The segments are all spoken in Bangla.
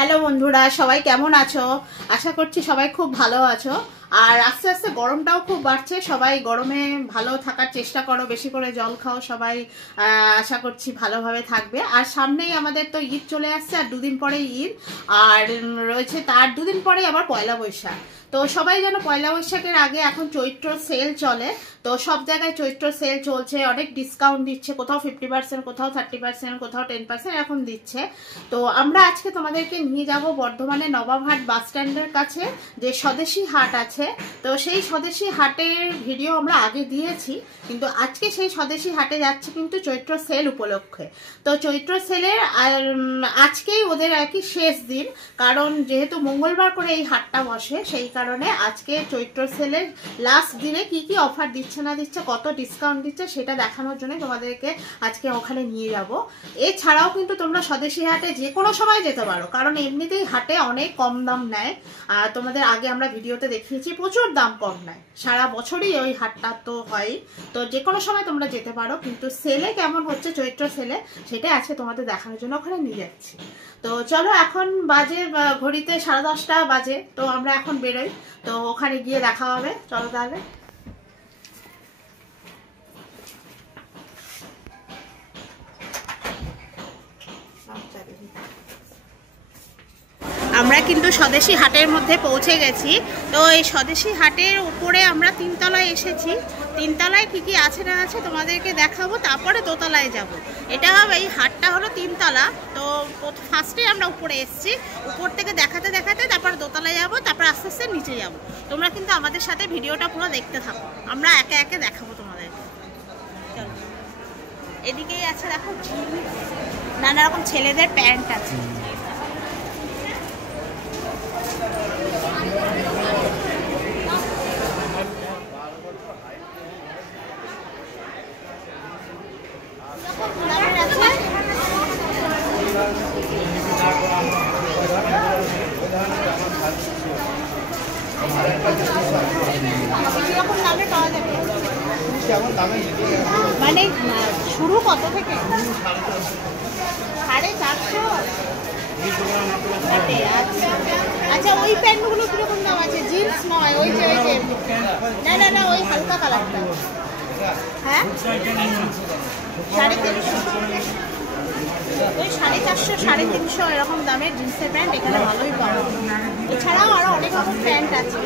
হ্যালো বন্ধুরা, সবাই কেমন আছো? আশা করছি সবাই খুব ভালো আছো। আর আস্তে আস্তে গরমটাও খুব বাড়ছে, সবাই গরমে ভালো থাকার চেষ্টা করো, বেশি করে জল খাও সবাই। আশা করছি ভালোভাবে থাকবে। আর সামনেই আমাদের তো ঈদ চলে আসছে, আর দুদিন পরে ঈদ, আর রয়েছে তার দুদিন পরে আবার পয়লা বৈশাখ। তো সবাই যেন পয়লা বৈশাখের আগে এখন চৈত্র সেল চলে, তো সব জায়গায় চৈত্র সেল চলছে, অনেক ডিসকাউন্ট দিচ্ছে, কোথাও 50%, কোথাও 30%, কোথাও 10% এখন দিচ্ছে। তো আমরা আজকে তোমাদেরকে নিয়ে যাব বর্ধমানে নবাবহাট বাস স্ট্যান্ডের কাছে যে স্বদেশী হাট আছে। তো সেই স্বদেশী হাটের ভিডিও আমরা আগে দিয়েছি, কিন্তু আজকে সেই স্বদেশী হাটে যাচ্ছে কিন্তু চৈত্র সেল উপলক্ষে। তো চৈত্র সেলের আজকেই ওদের আর কি শেষ দিন, কারণ যেহেতু মঙ্গলবার করে এই হাটটা বসে, সেই কারণে আজকে চৈত্র সেলের লাস্ট দিনে কি কি অফার দিচ্ছে না দিচ্ছে, কত ডিসকাউন্ট দিচ্ছে, সেটা দেখানোর জন্য তোমাদেরকে আজকে ওখানে নিয়ে যাব। এছাড়াও কিন্তু তোমরা স্বদেশী হাটে যে কোনো সময় যেতে পারো, কারণ এমনিতেই হাটে অনেক কম দাম নেয়। আর তোমাদের আগে আমরা ভিডিওতে দেখিয়েছি প্রচুর দাম কম নেয়, সারা বছরই ওই হাটটা তো হয়। তো যে কোনো সময় তোমরা যেতে পারো, কিন্তু সেলে কেমন হচ্ছে চৈত্র সেলে সেটা আজকে তোমাদের দেখানোর জন্য ওখানে নিয়ে যাচ্ছি। তো চলো, এখন বাজে ঘড়িতে 10:30 বাজে, তো আমরা এখন বেরোই, তো ওখানে গিয়ে দেখা হবে। চলো তাহলে। আমরা কিন্তু স্বদেশী হাটের মধ্যে পৌঁছে গেছি। তো এই স্বদেশী হাটের উপরে আমরা 3তলায় এসেছি। 3তলায় কি কি আছে না আছে তোমাদেরকে দেখাবো, তারপরে দোতলায় যাব। এটা হবে, এই হাটটা হলো 3তলা। তো ফার্স্টে আমরা উপরে এসেছি, উপর থেকে দেখাতে দেখাতে তারপর দোতলায় যাব, তারপর আস্তে আস্তে নিচে যাব। তোমরা কিন্তু আমাদের সাথে ভিডিওটা পুরো দেখতে থাকো, আমরা একে একে দেখাবো তোমাদেরকে। চলো, এদিকেই আছে দেখো নানা রকম ছেলেদের প্যান্ট আছে। মানে শুরু কত থেকে? 450। আচ্ছা, ওই প্যান্টগুলো কিরকম দাম আছে? জিন্স নয়, ওই যে না না না, ওই হালকা কালারটা। হ্যাঁ, 350, ওই 450, 350 এরকম দামের জিন্সের প্যান্ট এখানে ভালোই পাওয়া। এছাড়াও আরো অনেক রকম প্যান্ট আছে।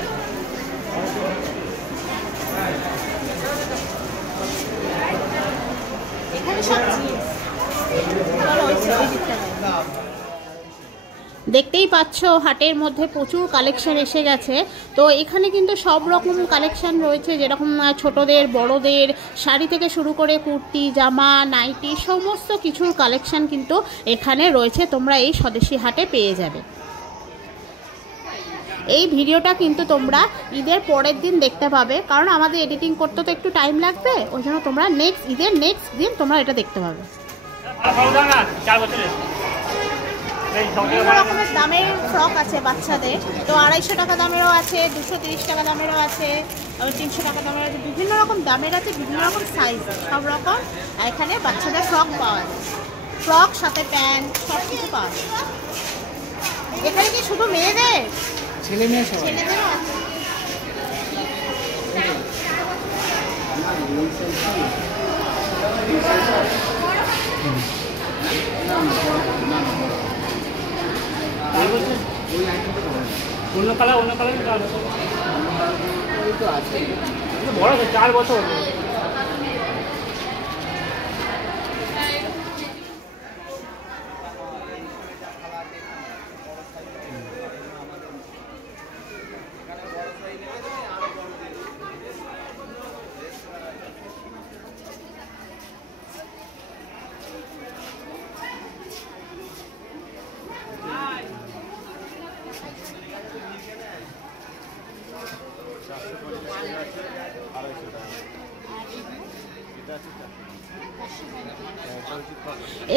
এখানে সব জিন্স। চলো ওই দিকটা। দেখতেই পাচ্ছ হাটের মধ্যে প্রচুর কালেকশন এসে গেছে। তো এখানে কিন্তু সব রকম কালেকশন রয়েছে, যেরকম ছোটদের বড়দের শাড়ি থেকে শুরু করে কুর্তি, জামা, নাইটি, সমস্ত কিছুর কালেকশন কিন্তু এখানে রয়েছে, তোমরা এই স্বদেশী হাটে পেয়ে যাবে। এই ভিডিওটা কিন্তু তোমরা ঈদের পরের দিন দেখতে পাবে, কারণ আমাদের এডিটিং করতে তো একটু টাইম লাগবে, ওই জন্য তোমরা ঈদের নেক্সট দিন তোমরা এটা দেখতে পাবে। বিভিন্ন রকমের দামের ফ্রক আছে বাচ্চাদের, তো 250 টাকা দামেরও আছে, 230 টাকা দামেরও আছে, 300 টাকা দামের আছে, বিভিন্ন রকম দামের আছে, বিভিন্ন রকম সাইজ, সব রকম এখানে বাচ্চাদের ফ্রক পাওয়া যায়। ফ্রক সাথে প্যান্ট সব কিছু পাওয়া যায়। এখানে কি শুধু মেয়েদের? ছেলে মেয়ে সব, ছেলেদেরও আছে। অন্য কালার বড় 4 বছর।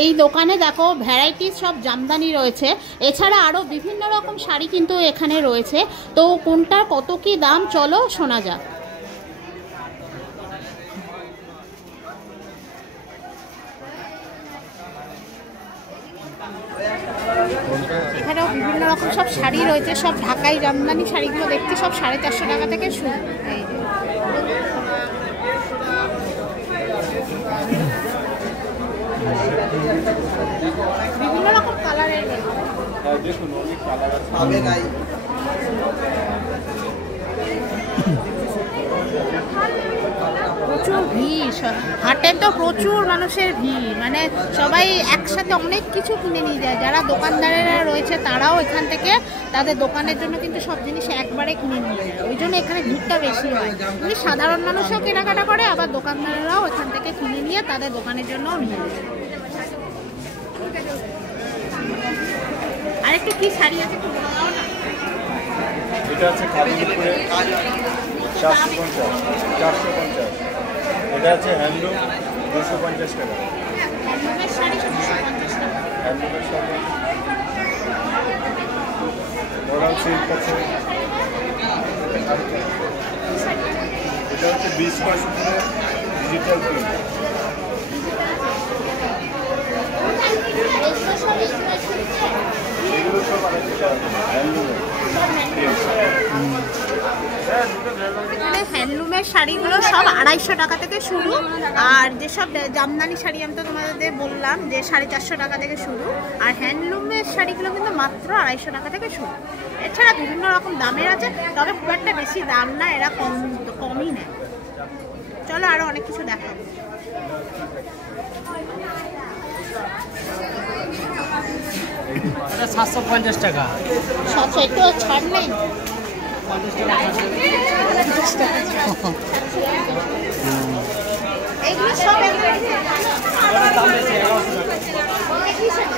এই দোকানে দেখো ভ্যারাইটিস সব জামদানি রয়েছে, এছাড়া আরও বিভিন্ন রকম শাড়ি কিন্তু এখানে রয়েছে। তো কোনটার কত কি দাম চলো শোনা যাক। এখানেও বিভিন্ন রকম সব শাড়ি রয়েছে, সব ঢাকাই জামদানি শাড়িগুলো দেখতে সব 450 টাকা থেকে শুরু। এই যে বিভিন্ন রকম কালারের দেখুন অনেক কালার আছে। প্রচুর ভিড়, হাটে তো প্রচুর মানুষের ভিড়, মানে সবাই একসাথে অনেক কিছু কিনে নিয়ে যায়। যারা দোকানদারেরা রয়েছে তারাও এখান থেকে তাদের দোকানের জন্য কিন্তু সব জিনিস একবারে কিনে নিয়ে যায়, ওই জন্য এখানে ভিড়টা বেশি হয়। মানে সাধারণ মানুষও কেনাকাটা করে, আবার দোকানদারেরাও এখান থেকে কিনে নিয়ে তাদের দোকানের জন্যও নিয়ে যায়। আরেকটু কি শাড়ি আছে একটু বলো না। এটা আছে কাজীপুরে 450, 450। এটা আছে হ্যান্ডলুম 250 টাকা। হ্যান্ডলুমের শাড়ি 250 টাকা। হ্যান্ডলুমের শাড়ি মডাল সিল্ক আছে। এটা হচ্ছে 20 পয়সা করে ডিজিটাল প্রিন্ট। এগুলো সব হ্যান্ডলুমের। হ্যান্ডলুমের শাড়িগুলো সব 250 টাকা থেকে শুরু, আর যেসব জামদানি শাড়ি আমি তো তোমাদের বললাম যে 450 টাকা থেকে শুরু, আর হ্যান্ডলুমের শাড়িগুলো কিন্তু মাত্র 250 টাকা থেকে শুরু। এছাড়া বিভিন্ন রকম দামের আছে, তবে খুব একটা বেশি দাম না, এরা কমই নেয়। চলো আরো অনেক কিছু দেখাবো। এটা 750 টাকা। 700 একটু ছাড় নেই। এগুলো সব দাম বেশি 1100 টাকা।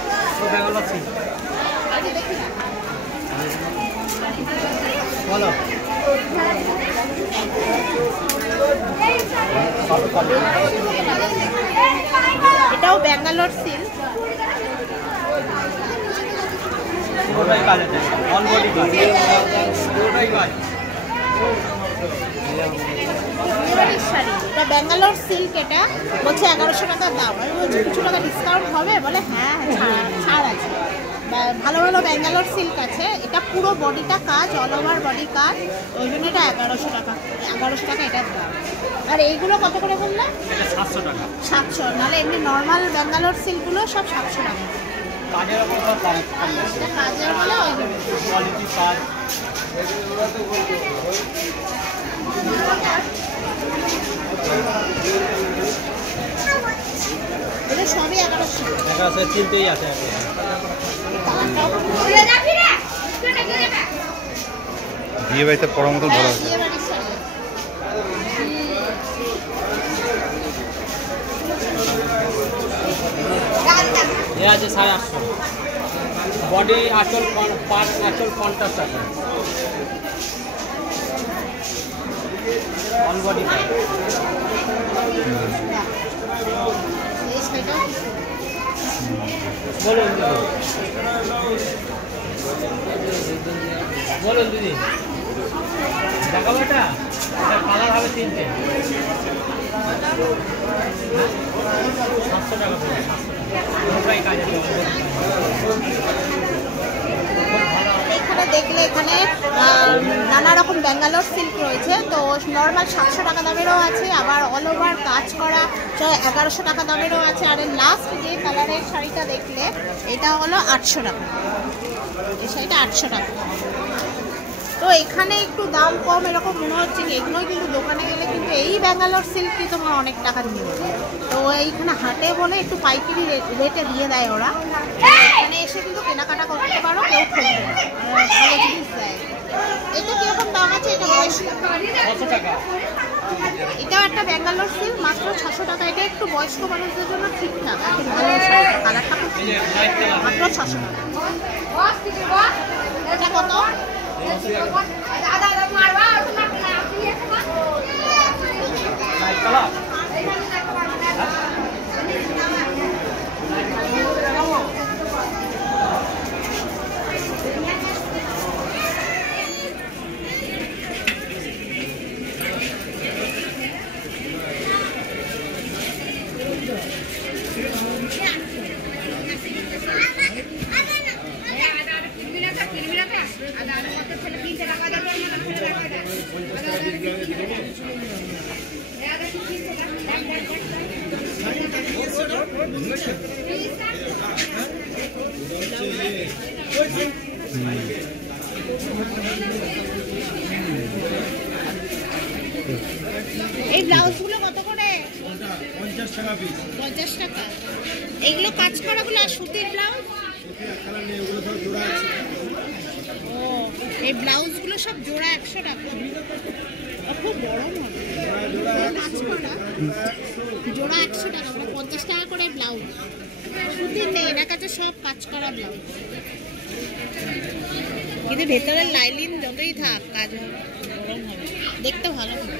বলো এটাও ব্যাঙ্গালোর সিল্ক। পুরোটাই কাজ আছে, অল বডি কাজ, পুরোটাই কাজ। শাড়ি এটা ব্যাঙ্গালোর সিল্ক, এটা বলছে 1100 টাকা দাম। আমি বলছি কিছু টাকা ডিসকাউন্ট হবে, বলে হ্যাঁ ছাড় আছে। ভালো ভালো ব্যাঙ্গালোর সিল্ক আছে। এটা পুরো বডিটা কাজ, অল ওভার বডি কাজ, ওই জন্য এটা 1100 টাকা। 1100 টাকা এটার দাম। আর এইগুলো কত করে বললাম? এটা 700 টাকা। 700, নাহলে এমনি নর্মাল ব্যাঙ্গালোর সিল্কগুলো সব 700 টাকা। কাজের উপর সব কম বেশি, এটা কাজের বলে ওই জন্য। কোয়ালিটি কাজ। এটা সবই 1100। এটা আছে, তিনটেই আছে। বিয়ে বাড়িতে পড়ার মতন ভালো আছে। বিয়েবাড়ির শাড়ি। এ আছে 850। বডি আঁচল পাট আঁচল 50 টাকা। অল বডি কাজ। এই শাড়িটাও কি সুন্দর। বলুন দিদি, বলুন দিদি দেখাবো। এটা কালার হবে 3টে। 700 টাকা পড়বে, 700 টাকা কাজ আছে। এখানে দেখলে এখানে নানা রকম ব্যাঙ্গালোর সিল্ক রয়েছে। তো নর্মাল 700 টাকা দামেরও আছে, আবার অল ওভার কাজ করা 1100 টাকা দামেরও আছে। আর লাস্ট যে কালারের শাড়িটা দেখলে এটা হলো 800 টাকা। এই শাড়িটা 800 টাকা। তো এখানে একটু দাম কম এরকম মনে হচ্ছে কি, এগুলোই কিন্তু দোকানে গেলে কিন্তু এই ব্যাঙ্গালোর সিল্কই তোমার অনেক টাকা দিয়ে দেবে। তো এইখানে হাটে বলে একটু পাইকারি রেটে দিয়ে দেয় ওরা। এখানে এসে কিন্তু কেনাকাটা করতে পারো, কেউ ঠকবে না, ভালো জিনিস দেয়। এটা কিরকম দাম আছে? এটা 600 টাকা। এটাও একটা ব্যাঙ্গালোর সিল্ক, মাত্র 600 টাকা। এটা একটু বয়স্ক মানুষদের জন্য ঠিকঠাক, একটু ভালো শাড়িটা, কালারটা খুব সুন্দর। মাত্র 600 টাকা। এটা কত? Light colour. এই ব্লাউজগুলো কত করে? 50 টাকা পিস। 50 টাকা। এইগুলো কাজ করাগুলো আর সুতির ব্লাউজ? ও, এই ব্লাউজগুলো সব জোড়া 100 টাকা। খুব বড় হবে কাজ করা, জোড়া 100 টাকা, মানে 50 টাকা করে ব্লাউজ। সুতির নেই, এনার কাছে সব কাজ করা ব্লাউজ, কিন্তু ভেতরের লাইলিন যতই থাক কাজ হবে, গরম হবে, দেখতে ভালো হবে।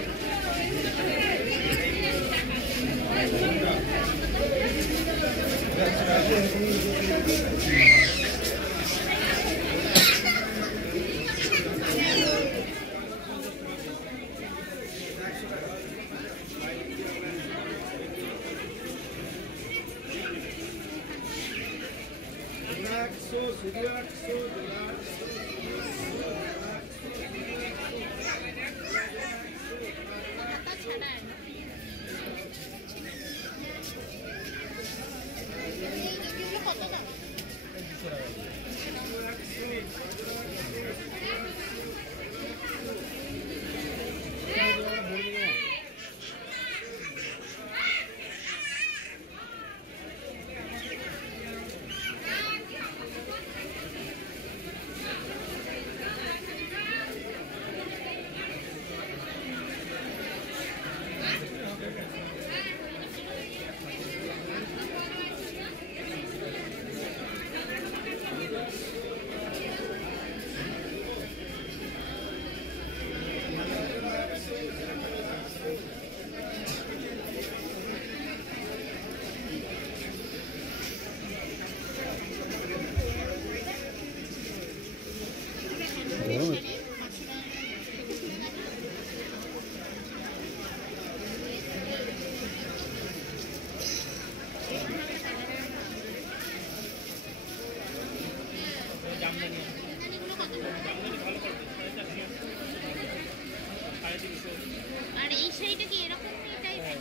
আর এই শাড়িটা কি এরকম টাইপের?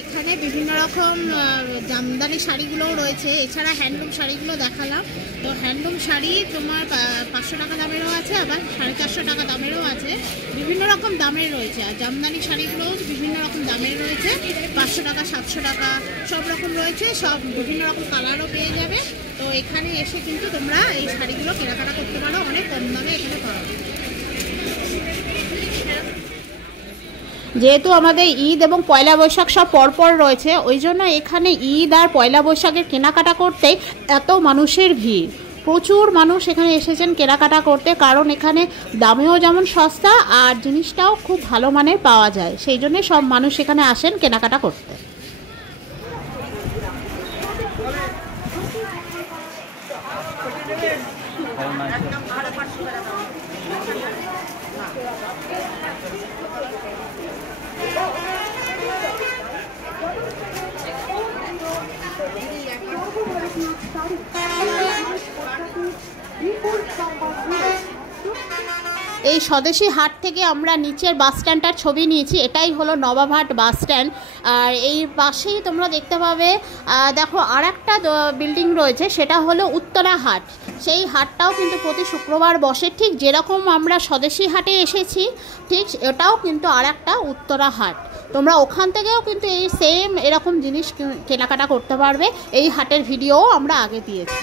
এখানে বিভিন্ন রকম জামদানি শাড়িগুলোও রয়েছে, এছাড়া হ্যান্ডলুম শাড়িগুলো দেখালাম। তো হ্যান্ডলুম শাড়ি তোমার 500 টাকা দামেরও আছে, আবার 450 টাকা দামেরও আছে, বিভিন্ন রকম দামের রয়েছে। আর জামদানি শাড়িগুলোও বিভিন্ন রকম দামের রয়েছে, 500 টাকা, 700 টাকা, সব রকম রয়েছে, সব বিভিন্ন রকম কালারও পেয়ে যাবে। তো এখানে এসে কিন্তু তোমরা এই শাড়িগুলো কেনাকাটা করতে পারো, অনেক কম দামে এখানে পাওয়া যায়। যেহেতু আমাদের ঈদ এবং পয়লা বৈশাখ সব পরপর রয়েছে, ওই জন্য এখানে ঈদ আর পয়লা বৈশাখের কেনাকাটা করতে এত মানুষের ভিড়। প্রচুর মানুষ এখানে এসেছেন কেনাকাটা করতে, কারণ এখানে দামেও যেমন সস্তা আর জিনিসটাও খুব ভালো মানের পাওয়া যায়, সেই জন্য সব মানুষ এখানে আসেন কেনাকাটা করতে। এই স্বদেশী হাট থেকে আমরা নিচের বাস স্ট্যান্ডটার ছবি নিয়েছি, এটাই হলো নবাবহাট বাস স্ট্যান্ড। আর এই পাশেই তোমরা দেখতে পাবে, দেখো আর একটা বিল্ডিং রয়েছে, সেটা হলো উত্তরা হাট। সেই হাটটাও কিন্তু প্রতি শুক্রবার বসে, ঠিক যেরকম আমরা স্বদেশী হাটে এসেছি ঠিক এটাও কিন্তু আর একটা উত্তরা হাট। তোমরা ওখান থেকেও কিন্তু এই সেম এরকম জিনিস কেনাকাটা করতে পারবে। এই হাটের ভিডিও আমরা আগে দিয়েছি।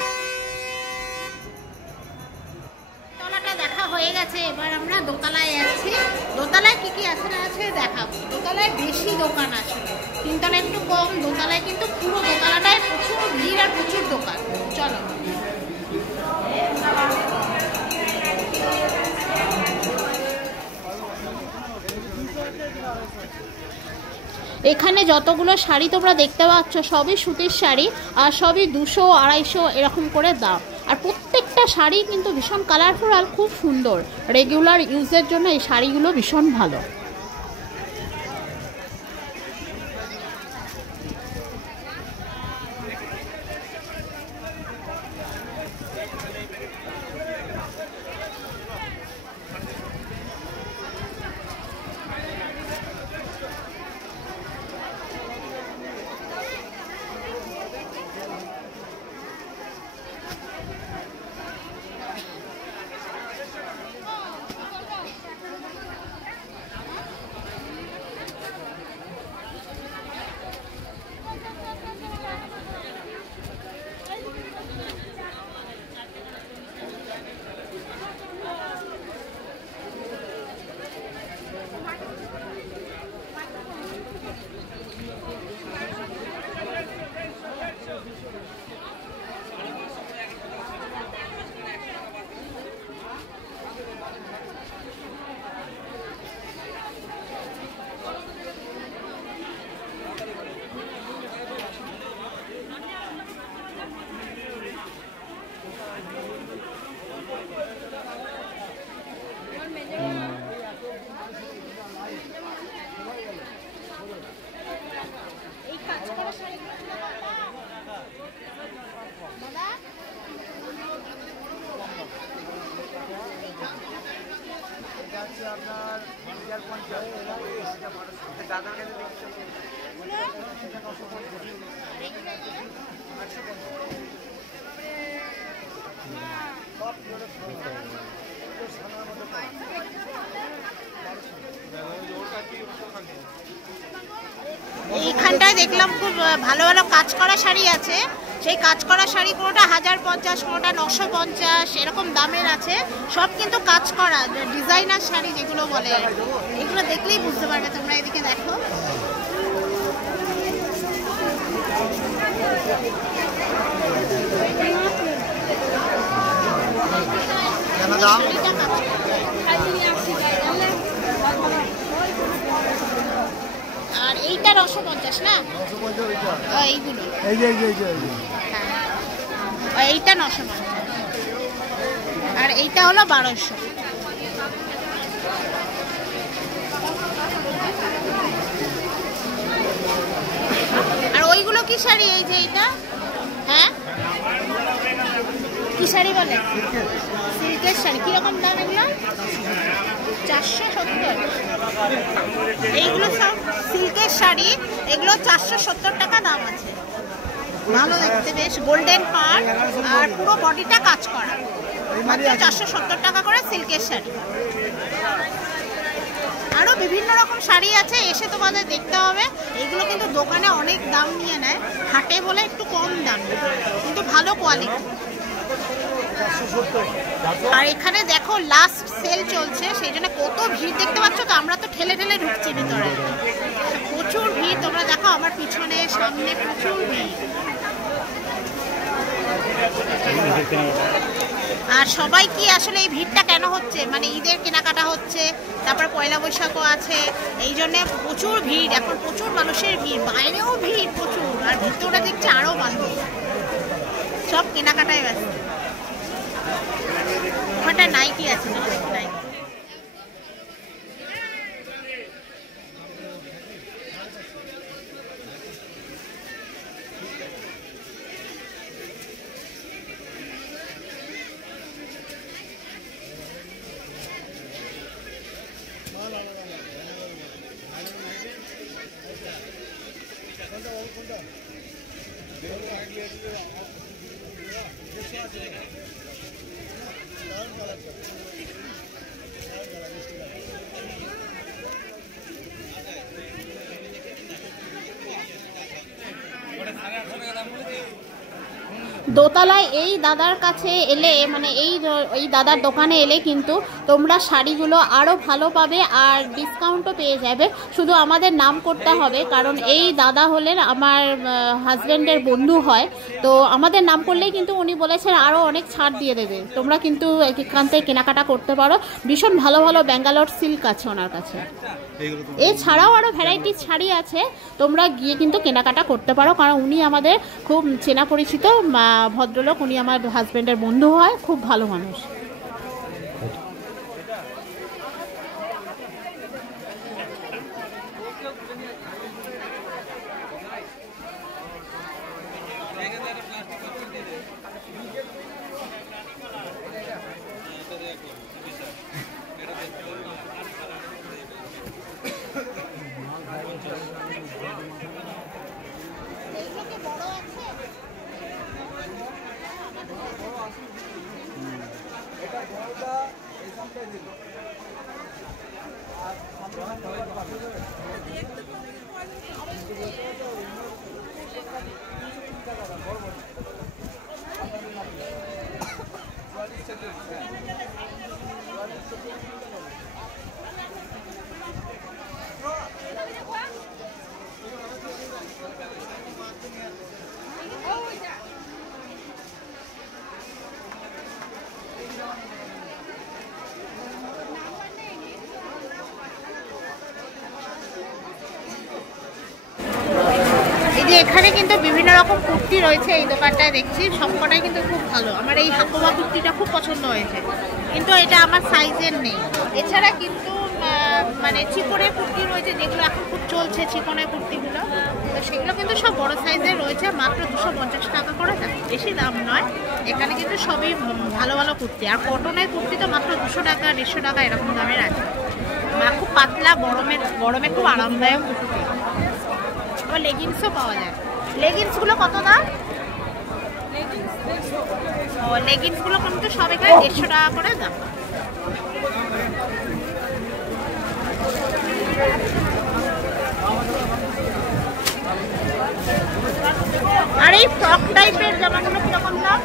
তলাটা দেখা হয়ে গেছে, এবার আমরা দোতলায় যাচ্ছি। দোতলায় কি কি আছে না আছে দেখাবো। দোতলায় বেশি দোকান আছে, তিনতলায় একটু কম, দোতলায় কিন্তু পুরো দোতলাটায় প্রচুর ভিড় আর প্রচুর দোকান। চলো। এখানে যতগুলো শাড়ি তোমরা দেখতে পাচ্ছ সবই সুতির শাড়ি, আর সবই 200, 250 এরকম করে দাম। আর প্রত্যেকটা শাড়ি কিন্তু ভীষণ কালারফুল আর খুব সুন্দর। রেগুলার ইউজের জন্য এই শাড়িগুলো ভীষণ ভালো। এইখানটায় দেখলাম খুব ভালো ভালো কাজ করা শাড়ি আছে। সেই কাজ করা শাড়ি কোনোটা 1050, কোনোটা 950 এরকম দামের আছে। সব কিন্তু কাজ করা ডিজাইনার শাড়ি যেগুলো বলে, এগুলো দেখলেই বুঝতে পারবে তোমরা। এদিকে দেখো, আর এইটা 950 না, এইগুলো এইটা 950, আর এইটা হলো 1200। আর ওইগুলো কি শাড়ি? এই যে এইটা, হ্যাঁ কি শাড়ি বলে? সিল্কের শাড়ি। কিরকম দাম এগুলো? 470। এইগুলো সব সিল্কের শাড়ি, এগুলো 470 টাকা দাম আছে। ভালো দেখতে, বেশ গোল্ডেন পাড় আর পুরো বডিটা কাজ করা, মাত্র 470 টাকা করে সিল্কের শাড়ি। আরও বিভিন্ন রকম শাড়ি আছে, এসে তোমাদের দেখতে হবে। এগুলো কিন্তু দোকানে অনেক দাম নিয়ে নেয়, হাটে বলে একটু কম দাম, কিন্তু ভালো কোয়ালিটি। আর এখানে দেখো লাস্ট সেল চলছে, সেই জন্য কত ভিড় দেখতে পাচ্ছ তো। আমরা তো ঠেলে ঠেলে ঢুকছি ভিতরে, প্রচুর ভিড়। তোমরা দেখো আমার পিছনে সামনে প্রচুর ভিড়। আর সবাই কি আসলে এই ভিড়টা কেন হচ্ছে, মানে ঈদের কেনাকাটা হচ্ছে, তারপর পয়লা বৈশাখও আছে, এই জন্য প্রচুর ভিড়। এখন প্রচুর মানুষের ভিড়, বাইরেও ভিড় প্রচুর, আর ভিতরে দেখছি আরও মানুষ, সব কেনাকাটায় ব্যস্ত। ওখানটা নাইটি আছে, নাইটি। দোতলায় এই দাদার কাছে এলে মানে এই দাদার দোকানে এলে কিন্তু তোমরা শাড়িগুলো আরও ভালো পাবে আর ডিসকাউন্টও পেয়ে যাবে। শুধু আমাদের নাম করতে হবে, কারণ এই দাদা হলেন আমার হাজব্যান্ডের বন্ধু হয়, তো আমাদের নাম করলেই কিন্তু উনি বলেছেন আরও অনেক ছাড় দিয়ে দেবে। তোমরা কিন্তু এখান থেকে কেনাকাটা করতে পারো, ভীষণ ভালো ভালো ব্যাঙ্গালোর সিল্ক আছে ওনার কাছে। এছাড়াও আরও ভ্যারাইটিস শাড়ি আছে, তোমরা গিয়ে কিন্তু কেনাকাটা করতে পারো, কারণ উনি আমাদের খুব চেনা পরিচিত ভদ্রলোক, উনি আমার হাজব্যান্ডের বন্ধু হয়, খুব ভালো মানুষ। এখানে কিন্তু বিভিন্ন রকম কুর্তি রয়েছে, এই দোকানটায় দেখছি সবকটাই কিন্তু খুব ভালো। আমার এই হাকোমা কুর্তিটা খুব পছন্দ হয়েছে, কিন্তু এটা আমার সাইজের নেই। এছাড়া কিন্তু মানে চিকনের কুর্তি রয়েছে, যেগুলো এখন খুব চলছে চিকনের কুর্তিগুলো, তো সেগুলো কিন্তু সব বড় সাইজের রয়েছে, মাত্র 250 টাকা করে, বেশি দাম নয়। এখানে কিন্তু সবই ভালো ভালো কুর্তি, আর কটনের কুর্তি তো মাত্র 200 টাকা 150 টাকা এরকম দামের আছে। খুব পাতলা, গরমে খুব আরামদায়ক কুর্তি। আবার লেগিংসও পাওয়া যায়। লেগিংসগুলো কত দাম? লেগিংসগুলো কিন্তু সব এখানে 150 টাকা করে দাম। আর এই ফ্রক টাইপের জামাগুলো কিরকম দাম?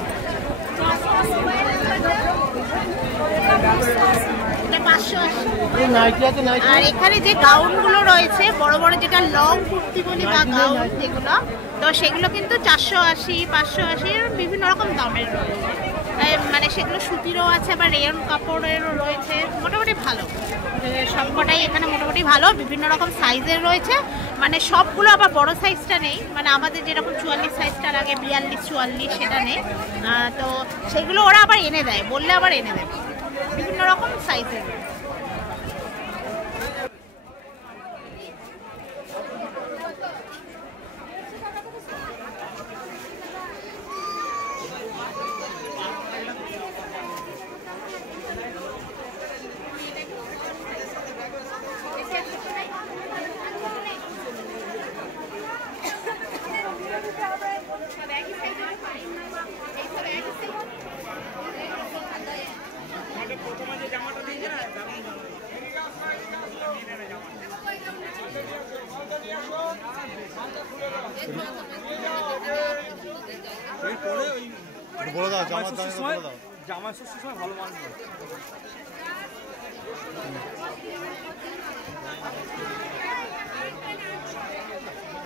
আর এখানে যে গাউনগুলো রয়েছে বড় বড়, যেটা লং কুর্তি বলি বা গাউন যেগুলো, তো সেগুলো কিন্তু 480, 580 বিভিন্ন রকম দামের রয়েছে। মানে সেগুলো সুতিরও আছে, আবার রেয়ন কাপড়েরও রয়েছে, মোটামুটি ভালো। সবকটাই এখানে মোটামুটি ভালো, বিভিন্ন রকম সাইজের রয়েছে। মানে সবগুলো আবার বড় সাইজটা নেই, মানে আমাদের যেরকম 44 সাইজটা লাগে, 42, 44 সেটা নেই। তো সেগুলো ওরা আবার এনে দেয়, বললে আবার এনে দেবে, বিভিন্ন রকম সাইজের রয়েছে। বলে দাও জামার দাম বলে দাও। জামার ষষ্ঠীর সময় ভালো মাল নেই।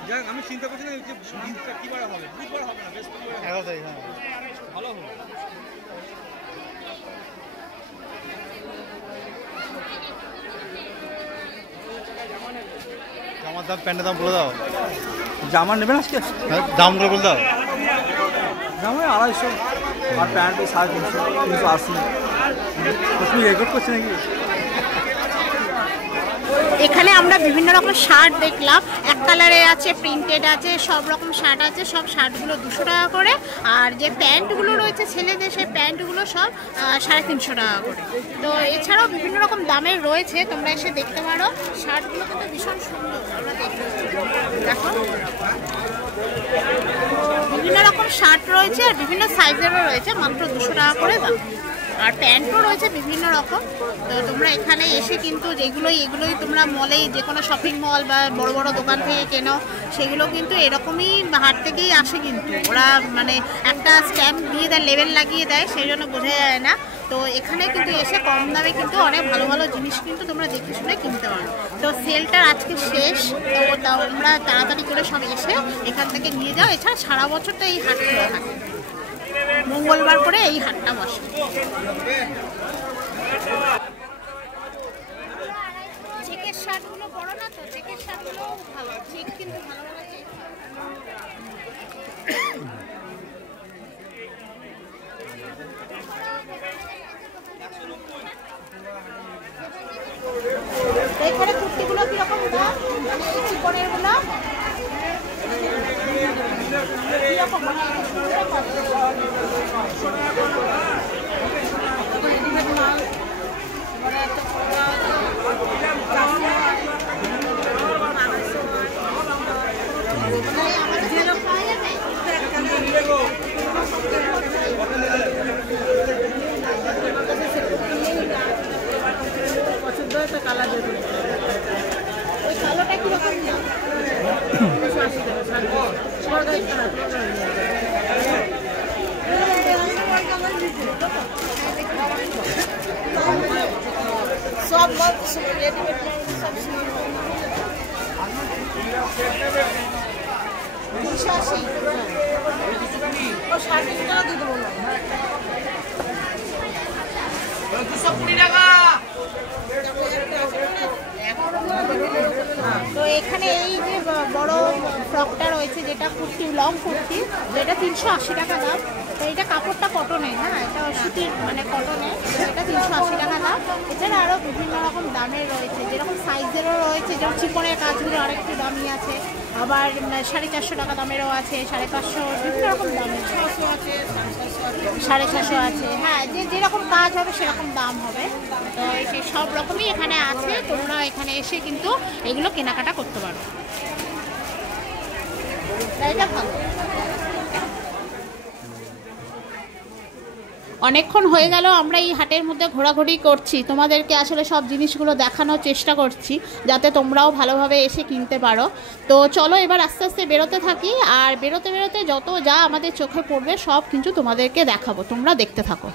যাক, আমি চিন্তা করছি না যে দিনটা কি বার হবে, বুধবার হবে না, বৃহস্পতিবার 11 তারিখ। হ্যাঁ, ভালো হবে। জামার দাম, প্যান্টের দাম বলে দাও। জামা নেবেন আজকে? দামগুলো বলে দাও। জামা 250 আর প্যান্ট 350, 380। তুমি রেকর্ড করছো নাকি? এখানে আমরা বিভিন্ন রকম শার্ট দেখলাম, এক কালারে আছে, প্রিন্টেড আছে, সব রকম শার্ট আছে। সব শার্টগুলো 200 টাকা করে, আর যে প্যান্টগুলো রয়েছে ছেলেদের, সেই প্যান্টগুলো সব 350 টাকা করে। তো এছাড়াও বিভিন্ন রকম দামের রয়েছে, তোমরা এসে দেখতে পারো। শার্টগুলো কিন্তু ভীষণ সুন্দর, আমরা দেখো বিভিন্ন রকম শার্ট রয়েছে, আর বিভিন্ন সাইজেরও রয়েছে, মাত্র 200 টাকা করে দাম। আর প্যান্টও রয়েছে বিভিন্ন রকম। তো তোমরা এখানে এসে কিন্তু এগুলোই তোমরা মলে যে কোনো শপিং মল বা বড় বড় দোকান থেকে কেনো, সেগুলো কিন্তু এরকমই হাট থেকেই আসে। কিন্তু ওরা মানে একটা স্ট্যাম্প দিয়ে দেয়, লেবেল লাগিয়ে দেয়, সেই জন্য বোঝা যায় না। তো এখানে কিন্তু এসে কম দামে কিন্তু অনেক ভালো ভালো জিনিস কিন্তু তোমরা দেখে শুনে কিনতে পারো। তো সেলটা আজকে শেষ, তো তোমরা তাড়াতাড়ি করে সব এসে এখান থেকে নিয়ে যাও। এছাড়া সারা বছরটা এই হাট খোলা থাকে, মঙ্গলবার করে এই হাটটা বসে। চেকের শার্টগুলো বড় না, তো চেকের শার্টগুলো ভালো, চেক কিন্তু ভালো লাগে। এখানে কুর্তিগুলো কিরকম দাম, মানে এই চিকনের গুলো কিরকম, কালোটা কিরকম দাম? সব রেডিমেড সব 280 ও 60 টাকা দিয়ে দেবো না, 220 টাকা। তো এখানে এই যে বড় ফ্রকটা রয়েছে, যেটা কুর্তি, লং কুর্তি, যেটা 380 টাকা দাম। তো এটা কাপড়টা কটনের, হ্যাঁ এটা সুতির মানে কটনের, এটা 380 টাকা দাম। এছাড়া আরও বিভিন্ন রকম দামের রয়েছে, যেরকম সাইজেরও রয়েছে, যেরকম চিকনের কাজগুলো আরেকটু দামি আছে, আবার 450 টাকা দামেরও আছে, 550, বিভিন্ন রকম দামের, 600 আছে, 650 আছে। হ্যাঁ, যেরকম কাজ হবে সেরকম দাম হবে। তো সেই সব রকমই এখানে আছে, তোমরা এখানে এসে কিন্তু এগুলো কেনাকাটা করতে পারো। এটা ভালো। অনেকক্ষণ হয়ে গেল আমরা এই হাটের মধ্যে ঘোরাঘুরি করছি, তোমাদেরকে আসলে সব জিনিসগুলো দেখানোর চেষ্টা করছি যাতে তোমরাও ভালোভাবে এসে কিনতে পারো। তো চলো এবার আস্তে আস্তে বেরোতে থাকি, আর বেরোতে বেরোতে যত যা আমাদের চোখে পড়বে সব কিন্তু তোমাদেরকে দেখাবো, তোমরা দেখতে থাকো।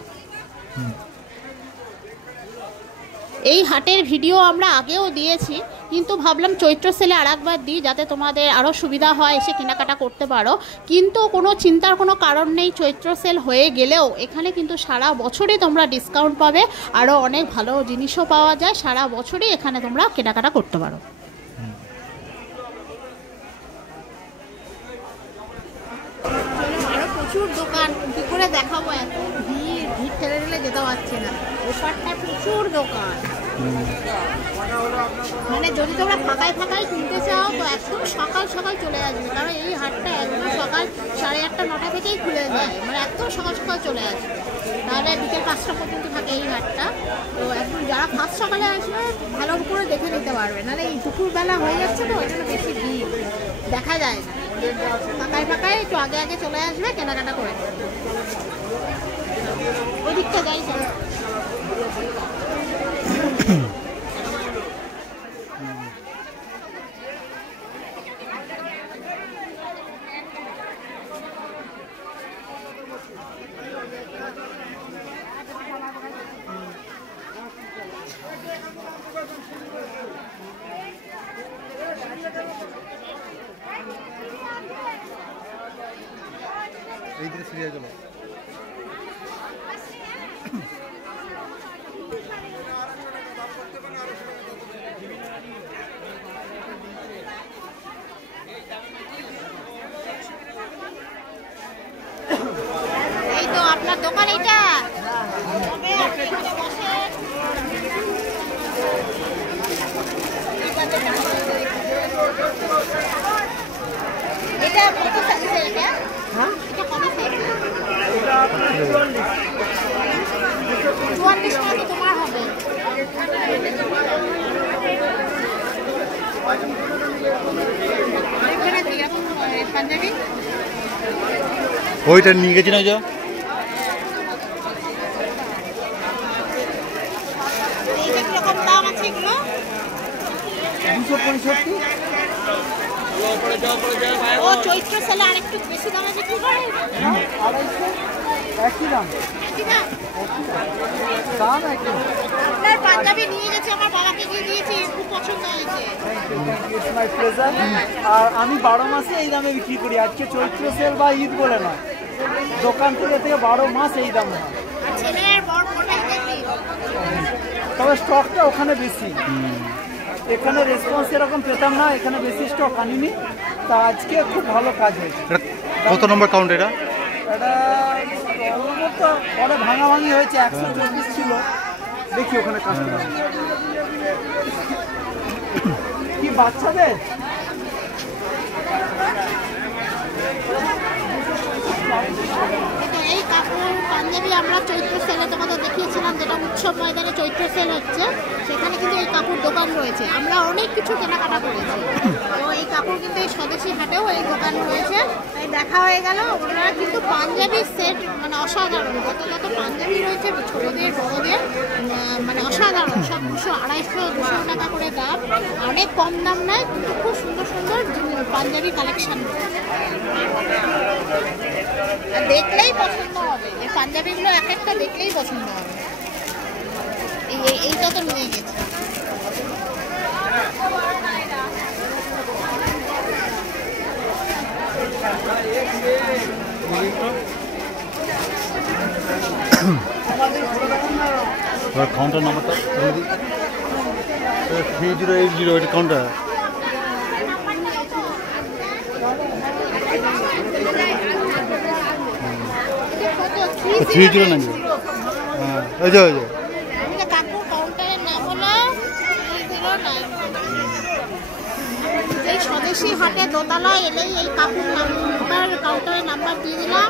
এই হাটের ভিডিও আমরা আগেও দিয়েছি, কিন্তু ভাবলাম চৈত্র সেলে আরেকবার দিই যাতে তোমাদের আরও সুবিধা হয়, এসে কেনাকাটা করতে পারো। কিন্তু কোনো চিন্তার কোনো কারণ নেই, চৈত্র সেল হয়ে গেলেও এখানে কিন্তু সারা বছরই তোমরা ডিসকাউন্ট পাবে, আরও অনেক ভালো জিনিসও পাওয়া যায়, সারা বছরই এখানে তোমরা কেনাকাটা করতে পারো। আরও প্রচুর দোকান, কী করে দেখাবো, এত ভিড় ঠেলে ঠেলে যেতে পারছি না। ওপারটায় প্রচুর দোকান, মানে যদি তোমরা ফাঁকায় ফাঁকায় কিনতে চাও তো একদম সকাল সকাল চলে আসবে, কারণ এই হাটটা একদম সকাল 8:30 9টা থেকেই খুলে যায়, মানে একদম সকাল সকাল চলে আসবে, তাহলে বিকেল 5টা পর্যন্ত থাকে এই হাটটা। তো একদম যারা ফার্স্ট সকালে আসবে ভালো করে দেখে নিতে পারবে, নাহলে এই দুপুরবেলা হয়ে যাচ্ছে তো ওই জন্য বেশি ভিড় দেখা যায় না। ফাঁকায় ফাঁকায় একটু আগে আগে চলে আসবে, কেনাকাটা করে ওই দিকটা যাই। এই দিকে ফিরে গেল। এই তো আপনার দোকান এটা, এটা কত সাইজের? এটা হ্যাঁ, এটা কত সাইজের? এটা আপনার 44 টাকা তোমার হবে। এখানে কি রকম পাঞ্জাবি? ওইটা নিয়ে গেছি না, যা কিরকম দাম আছে এগুলো? 265। ও চৈত্র সেলে আরেকটু বেশি দামে বিক্রি করে? 250, একই দাম। একই দাম? দাম একই। আপনার পাঞ্জাবি নিয়ে গেছে, আমার বাবাকে দিয়ে দিয়েছি, খুব পছন্দ হয়েছে। It's my pleasure. আর আমি 12 মাসে এই দামে বিক্রি করি, আজকে চৈত্র সেল বা ঈদ বলে না, দোকান থেকে 12 মাস এই দাম হয়। ছেলের বড় ফোটাই দেখবি। তবে স্টকটা ওখানে বেশি, এখানে রেসপন্স এরকম পেতাম না, এখানে বেশি স্টক আনিনি, তা আজকে খুব ভালো কাজ হয়েছে। কত নম্বর কাউন্ট এটা? এটা অলমোস্ট পরে ভাঙাভাঙি হয়েছে, 124 ছিল। দেখি ওখানে কাস্টমার কি বাচ্চাদের এই কাপড় পাঞ্জাবি আমরা চৈত্র সেলে তোমাদের দেখিয়েছিলাম, যেটা উৎসব ময়দানে চৈত্র সেল হচ্ছে, সেখানে কিন্তু এই কাপড় দোকান রয়েছে। আমরা অনেক কিছু কেনাকাটা করেছি। তো এই কাপড় কিন্তু এই স্বদেশী হাটেও এই দোকান রয়েছে, তাই দেখা হয়ে গেল। ওনারা কিন্তু পাঞ্জাবির সেট মানে অসাধারণ, কত কত পাঞ্জাবি রয়েছে ছোটদের বড়দের, মানে অসাধারণ। সব 200, 250, 200 টাকা করে দাম, অনেক কম দাম নেয়, কিন্তু খুব সুন্দর সুন্দর পাঞ্জাবি কালেকশন। দেখলেই পছন্দ হবে, এই পাঞ্জাবিগুলো এক একটা দেখলেই পছন্দ হবে। এইটা তো নিয়ে গেছে। কাউন্টার নাম্বারটা 3080, এটা কাউন্টার। 30 নাকি? হ্যাঁ, এই যে কাকুর কাউন্টারের নাম হলো 309। এই স্বদেশী হাটে দোতলায় এলেই এই কাকুর নাম্বার, কাউন্টারের নাম্বার দিয়ে দিলাম।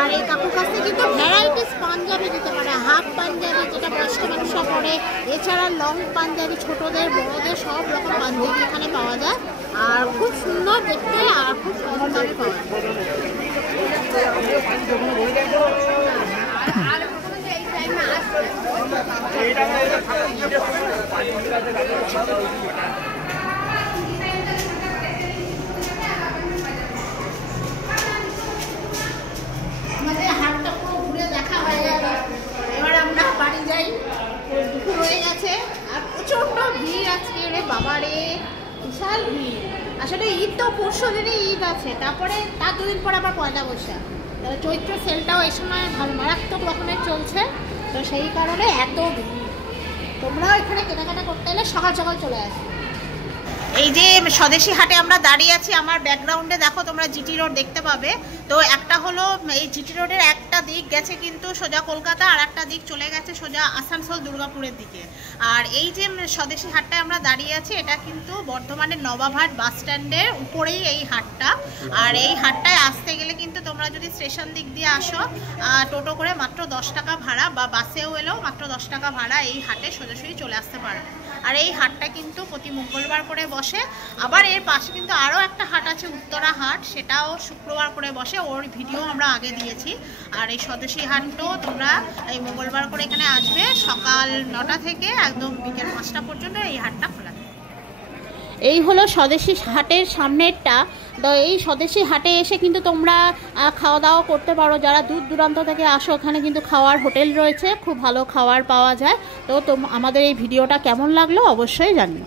আর এই কাকুর কাছে কিন্তু ভ্যারাইটিস পাঞ্জাবি দিতে পারে, হাফ পাঞ্জাবি যেটা বয়স্ক মানুষরা পরে, এছাড়া লং পাঞ্জাবি ছোটদের বড়দের সব রকম পাঞ্জাবি এখানে পাওয়া যায়। আর খুব সুন্দর দেখতে, আর খুব সুন্দর দামে পাওয়া যায়। আমাদের হাটটা পুরো ঘুরে দেখা হয়ে গেল, এবার আমরা বাড়ি যাই। দুপুর হয়ে গেছে আর প্রচন্ড ভিড় আজকে, রে বাবা রে, বিশাল ভিড়। আসলে ঈদ তো পরশু দিনই ঈদ আছে, তারপরে তার 2 দিন পর আবার পয়লা বৈশাখ। চৈত্র সেলটাও এই সময় মারাত্মক রকমের চলছে, তো সেই কারণে এত ভিড়। তোমরাও এখানে কেনাকাটা করতে এলে সকাল সকাল চলে আসো। এই যে স্বদেশী হাটে আমরা দাঁড়িয়ে আছি, আমার ব্যাকগ্রাউন্ডে দেখো তোমরা জিটি রোড দেখতে পাবে। তো একটা হলো এই জিটি রোডের একটা দিক গেছে কিন্তু সোজা কলকাতা, আর একটা দিক চলে গেছে সোজা আসানসোল দুর্গাপুরের দিকে। আর এই যে স্বদেশী হাটটায় আমরা দাঁড়িয়ে আছি, এটা কিন্তু বর্ধমানের নবাবহাট বাস স্ট্যান্ডের উপরেই এই হাটটা। আর এই হাটটায় আসতে গেলে কিন্তু তোমরা যদি স্টেশন দিক দিয়ে আসো, টোটো করে মাত্র 10 টাকা ভাড়া, বা বাসেও এলেও মাত্র 10 টাকা ভাড়া, এই হাটে সোজাসুজি চলে আসতে পারবে। আর এই হাটটা কিন্তু প্রতি মঙ্গলবার করে বসে। আবার এর পাশে কিন্তু আরও একটা হাট আছে, উত্তরা হাট, সেটাও শুক্রবার করে বসে, ওর ভিডিও আমরা আগে দিয়েছি। আর এই স্বদেশী হাটও তোমরা এই মঙ্গলবার করে এখানে আসবে, সকাল 9টা থেকে একদম বিকেল 5টা পর্যন্ত এই হাটটা খোলা। এই হলো স্বদেশী হাটের সামনেরটা। তো এই স্বদেশী হাটে এসে কিন্তু তোমরা খাওয়া দাওয়া করতে পারো, যারা দূর দূরান্ত থেকে আসো, ওখানে কিন্তু খাওয়ার হোটেল রয়েছে, খুব ভালো খাবার পাওয়া যায়। তো আমাদের এই ভিডিওটা কেমন লাগলো অবশ্যই জানিও।